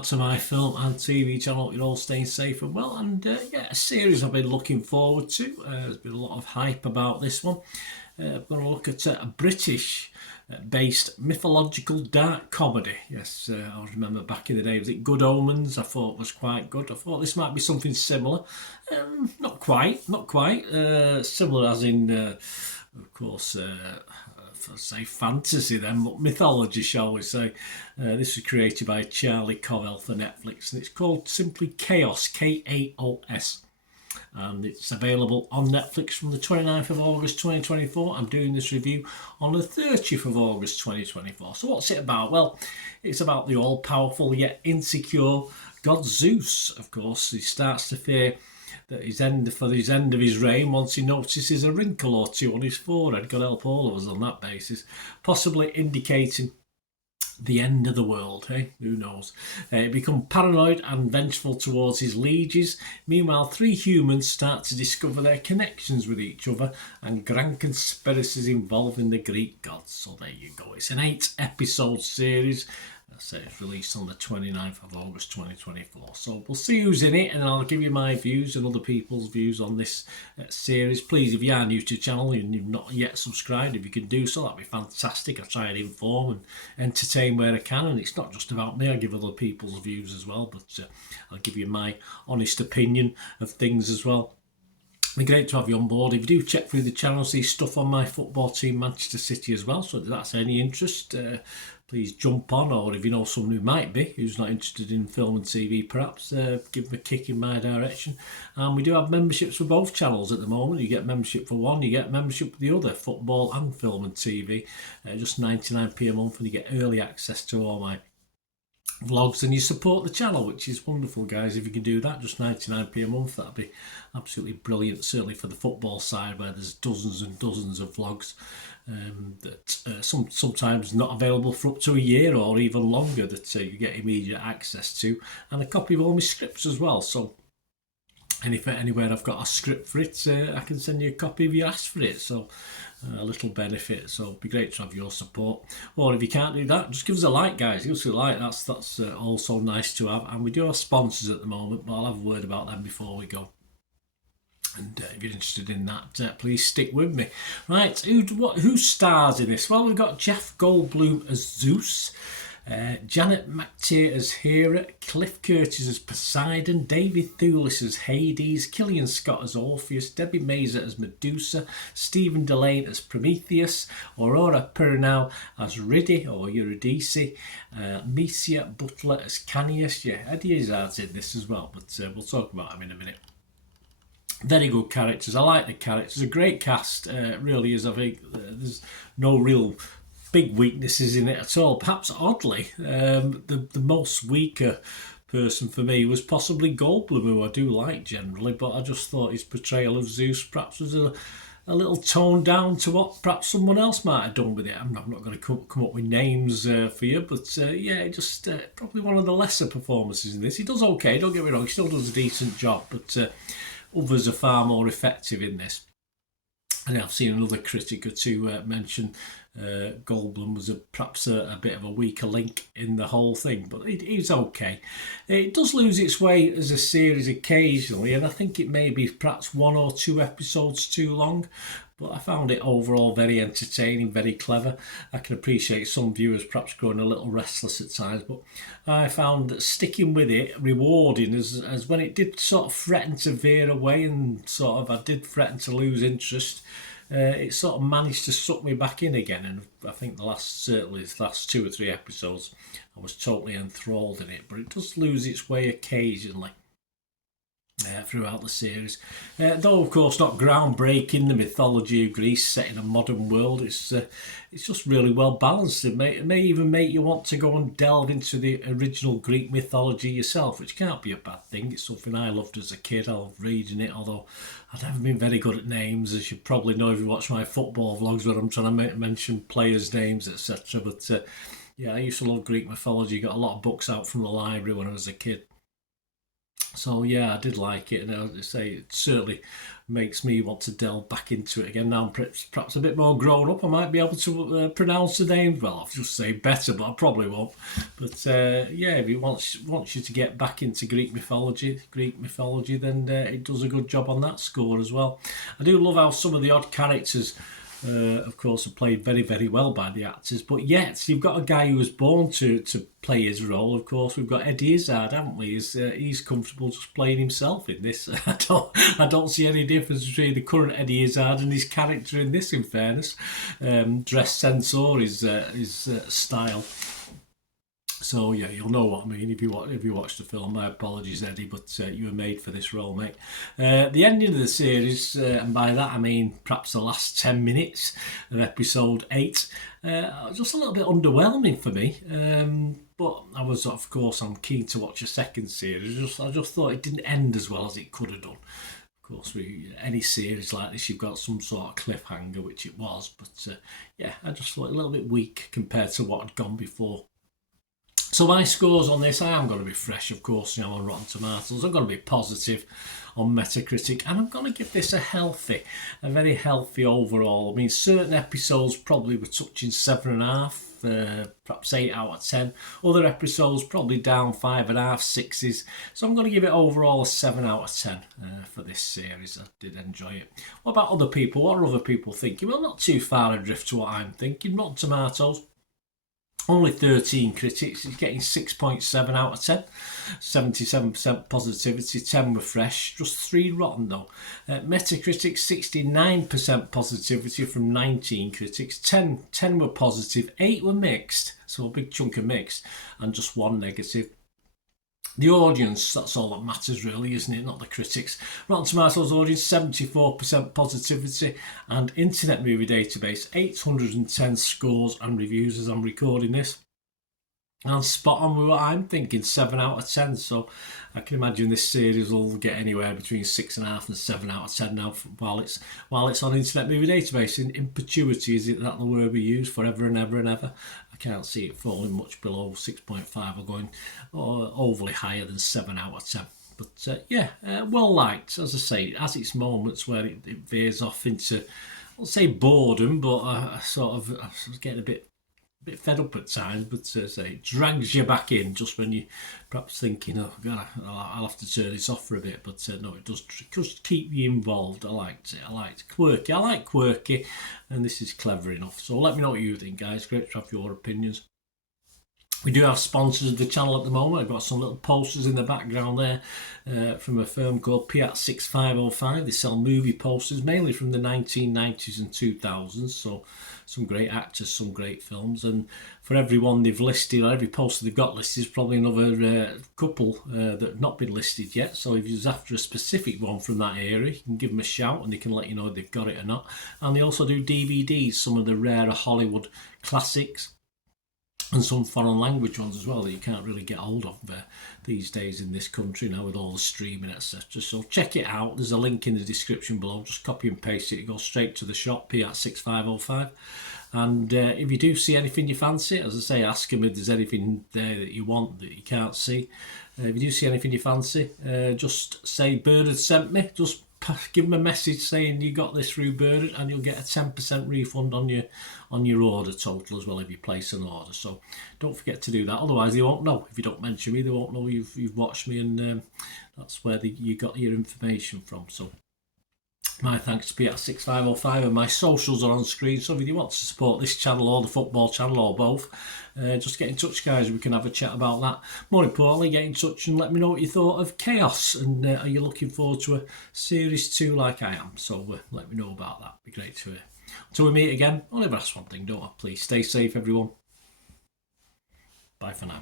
out to my film and TV channel. You're all staying safe and well. And yeah, a series I've been looking forward to. There's been a lot of hype about this one. I'm going to look at a British based mythological dark comedy. Yes, I remember back in the day, was it Good Omens? I thought was quite good. I thought this might be something similar. Not quite. Similar as in, of course, say fantasy then, but mythology, shall we say. This was created by Charlie Covell for Netflix, and it's called simply KAOS, K-A-O-S. And it's available on Netflix from the 29th of August 2024. I'm doing this review on the 30th of August 2024. So what's it about? Well, it's about the all-powerful yet insecure god Zeus. Of course, he starts to fear that his end of his reign once he notices a wrinkle or two on his forehead. God help all of us on that basis, possibly indicating the end of the world, hey? Who knows? He becomes paranoid and vengeful towards his lieges. Meanwhile, three humans start to discover their connections with each other and grand conspiracies involving the Greek gods. So there you go. It's an 8-episode series. It's released on the 29th of August 2024. So we'll see who's in it, and I'll give you my views and other people's views on this series. Please, if you are new to the channel and you've not yet subscribed, if you can do so, that'd be fantastic. I try and inform and entertain where I can, and it's not just about me. I give other people's views as well, but I'll give you my honest opinion of things as well. It'd be great to have you on board. If you do check through the channel, see stuff on my football team, Manchester City, as well. So if that's any interest, please jump on. Or if you know someone who might be, who's not interested in film and TV, perhaps give them a kick in my direction. And we do have memberships for both channels at the moment. You get membership for one, you get membership for the other, football and film and TV. Just 99p a month, and you get early access to all my vlogs, and you support the channel, which is wonderful, guys. If you can do that, just 99p a month, that'd be absolutely brilliant, certainly for the football side, where there's dozens and dozens of vlogs that sometimes not available for up to a year or even longer, that you get immediate access to, and a copy of all my scripts as well. So anywhere I've got a script for it, I can send you a copy if you ask for it. So a little benefit. So it'd be great to have your support. Or if you can't do that, just give us a like, guys. Give us a like. That's also nice to have. And we do have sponsors at the moment, but I'll have a word about them before we go. And if you're interested in that, please stick with me. Right, who stars in this? Well, we've got Jeff Goldblum as Zeus, Janet McTeer as Hera, Cliff Curtis as Poseidon, David Thewlis as Hades, Killian Scott as Orpheus, Debbie Mazur as Medusa, Stephen Delane as Prometheus, Aurora Perunau as Riddy or Eurydice, Misia Butler as Canius. Yeah, Eddie Izzard's in this as well, but we'll talk about him in a minute. Very good characters. I like the characters. A great cast, really is. I think there's no real big weaknesses in it at all. Perhaps oddly, the most weaker person for me was possibly Goldblum, who I do like generally, but I just thought his portrayal of Zeus perhaps was a little toned down to what perhaps someone else might have done with it. I'm not going to come up with names for you, but yeah, just probably one of the lesser performances in this. He does okay, don't get me wrong, he still does a decent job, but others are far more effective in this. And I've seen another critic or two mention Goldblum was perhaps a bit of a weaker link in the whole thing, but he's okay. It does lose its way as a series occasionally, and I think it may be perhaps 1 or 2 episodes too long, but I found it overall very entertaining, very clever. I can appreciate some viewers perhaps growing a little restless at times, but I found that sticking with it rewarding, as when it did sort of threaten to veer away and sort of I did threaten to lose interest. It sort of managed to suck me back in again, and I think certainly the last 2 or 3 episodes I was totally enthralled in it, but it does lose its way occasionally throughout the series, though of course not groundbreaking. The mythology of Greece set in a modern world, it's just really well balanced. It may even make you want to go and delve into the original Greek mythology yourself, which can't be a bad thing. It's something I loved as a kid. I loved reading it, although I've never been very good at names, as you probably know if you watch my football vlogs where I'm trying to mention players' names, etc. But yeah, I used to love Greek mythology. Got a lot of books out from the library when I was a kid. So yeah, I did like it, and I say it certainly makes me want to delve back into it again. Now I'm perhaps a bit more grown up, I might be able to pronounce the names. Well, I'll just say better, but I probably won't. But yeah, if it wants you to get back into Greek mythology, then it does a good job on that score as well. I do love how some of the odd characters of course, are played very, very well by the actors. But yet, you've got a guy who was born to play his role. Of course, we've got Eddie Izzard, haven't we? He's comfortable just playing himself in this. I don't see any difference between the current Eddie Izzard and his character in this. In fairness, dress sense or his style. So yeah, you'll know what I mean if you watch the film. My apologies, Eddie, but you were made for this role, mate. The ending of the series, and by that I mean perhaps the last 10 minutes of episode 8, just a little bit underwhelming for me. But I was, of course, I'm keen to watch a second series. I just thought it didn't end as well as it could have done. Of course, any series like this, you've got some sort of cliffhanger, which it was. But yeah, I just thought a little bit weak compared to what had gone before. So my scores on this, I am going to be fresh, of course, on Rotten Tomatoes. I'm going to be positive on Metacritic, and I'm going to give this a very healthy overall. I mean, certain episodes probably were touching 7.5, perhaps 8 out of 10. Other episodes probably down 5.5, 6s. So I'm going to give it overall a 7 out of 10 for this series. I did enjoy it. What about other people? What are other people thinking? Well, not too far adrift to what I'm thinking. Rotten Tomatoes, only 13 critics. It's getting 6.7 out of 10. 77% positivity, 10 were fresh, just 3 rotten though. Metacritic, 69% positivity from 19 critics. 10 were positive, 8 were mixed, so a big chunk of mixed, and just 1 negative. The audience, that's all that matters really, isn't it? Not the critics. Rotten Tomatoes audience, 74% positivity, and Internet Movie Database, 810 scores and reviews as I'm recording this. And spot on with what I'm thinking, 7 out of 10. So I can imagine this series will get anywhere between 6.5 and 7 out of 10 now while it's on Internet Movie Database. In perpetuity, is it that the word we use, forever and ever and ever? I can't see it falling much below 6.5 or going overly higher than 7 out of 10. But yeah, well liked. As I say, it has its moments where it veers off into, I'll say boredom, but I was getting a bit fed up at times, but say it drags you back in just when you perhaps thinking, oh god, I'll have to turn this off for a bit. But no, it does just keep you involved. I liked it. I liked quirky. I like quirky, and this is clever enough. So let me know what you think, guys. Great to have your opinions. We do have sponsors of the channel at the moment. I've got some little posters in the background there from a firm called Piat 6505. They sell movie posters, mainly from the 1990s and 2000s. So some great actors, some great films. And for everyone they've listed, or every poster they've got listed, there's probably another couple that have not been listed yet. So if you're after a specific one from that area, you can give them a shout and they can let you know if they've got it or not. And they also do DVDs, some of the rarer Hollywood classics, and some foreign language ones as well that you can't really get hold of these days in this country now with all the streaming, etc. So check it out. There's a link in the description below. Just copy and paste it. It goes straight to the shop, Piat 6505. And if you do see anything you fancy, as I say, ask them if there's anything there that you want that you can't see. If you do see anything you fancy, just say Bernard sent me. Just give them a message saying you got this through Bernard, and you'll get a 10% refund on your order total as well if you place an order. So don't forget to do that. Otherwise, they won't know. If you don't mention me, they won't know you've watched me, and that's where you got your information from. So my thanks to Piat 6505, and my socials are on screen. So if you want to support this channel or the football channel or both, just get in touch, guys. We can have a chat about that. More importantly, get in touch and let me know what you thought of KAOS, and are you looking forward to a series 2 like I am? So let me know about that. It'd be great to hear. Until we meet again, I'll never ask one thing, don't I? Please stay safe, everyone. Bye for now.